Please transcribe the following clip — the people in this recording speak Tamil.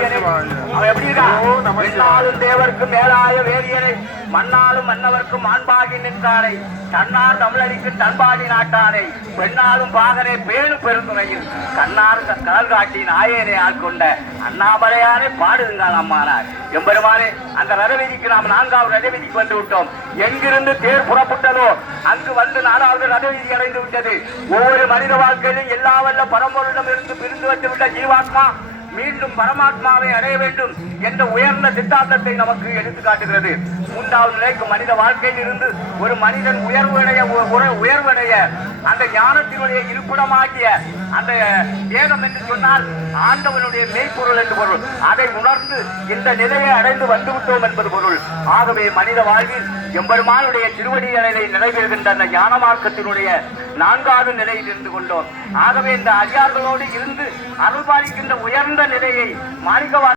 அவன் எப்படி இருக்கான்? தேவருக்கு மேலாய வேதியரை மண்ணாலும் மன்னவர்க்கும் மாண்பாகி நின்றாரை தன்னார் தமிழறிக்கு தன்பாடி நாட்டாரை பெண்ணாலும் பாகரை பேணு பெருந்துறையில் கண்ணார் கடல் காட்டி நாயனை ஆட்கொண்ட அண்ணாமலையாரை பாடுங்கள் அம்மானார். எம்பெருமானே, அந்த ரதவீதிக்கு நாம் 4வது ரதவீதிக்கு வந்து விட்டோம். எங்கிருந்து தேர் புறப்பட்டதோ அங்கு வந்து 4வது ரதவீதி அடைந்து விட்டது. ஒவ்வொரு மனித வாழ்க்கையிலும் எல்லா வல்ல பரம்பொருளிடம் இருந்து பிரிந்து வந்துவிட்ட ஜீவாத்மா மீண்டும் பரமாத்மாவை அடைய வேண்டும் என்ற உயர்ந்த சித்தாந்தத்தை நமக்கு எடுத்து காட்டுகிறது. 3வது நிலைக்கு மனித வாழ்க்கையில் இருந்து ஒரு மனிதன் உயர்வடைய அந்த ஞானத்தினுடைய இருப்பிடமாகிய அந்த வேதம் என்று சொன்னால் ஆண்டவனுடைய மெய்ப்பொருள் என்று பொருள். அதை உணர்ந்து இந்த நிலையை அடைந்து வந்துவிட்டோம் என்பது பொருள். ஆகவே மனித வாழ்வில் எம்பெருமானுடைய திருவடிகளை நிறைவேறுகின்ற அந்த ஞான மார்க்கத்தினுடைய 4வது நிலையில் இருந்து கொண்டோம். ஆகவே இந்த அடியார்களோடு இருந்து அருள்பாலிக்கின்ற உயர்ந்த நிலையை மாணிக்க